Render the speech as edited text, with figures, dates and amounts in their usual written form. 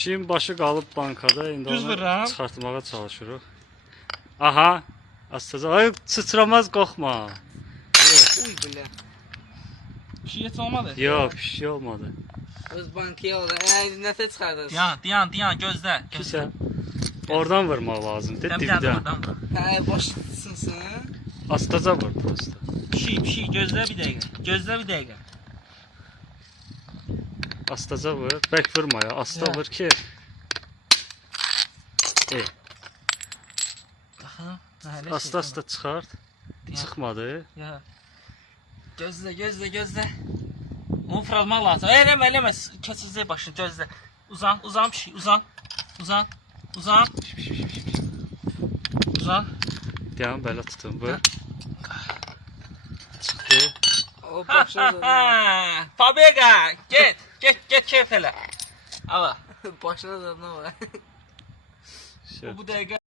Pişiyin başı qalıb bankada. İndi Düz onu vururam. çıxartmağa çalışırıq. Aha. Astaca. Ay sıçramaz qorxma. Uy bile. Bir şey heç olmadı. Yox, bir şey olmadı. Öz bankaya ola. Nəsə çıxardın. Diyan gözlə. Kisə. Oradan vurmaq lazımdır. Dibdən. Oradan vur. Hə, başlasın. Astaca vur prosta. Bir şey gözlə bir dəqiqə. Gözlə bir dəqiqə. Astaca vur. Bək vurma ya. Asta Ya. vur ki. Baxın. Asta çıxart. Ya. Çıxmadı. Ya. Gözlə. Onu fırlatmaq lazım. Eləmə. Keçəcək başını gözlə. Uzan bir şey. Uzan. Uzan. Dayan belə tutun. Vur. Ha. Çıxdı. O başladı. Fabega. Get keyf elə. Ala. Başladı ne var? Şey. Bu dəqiqə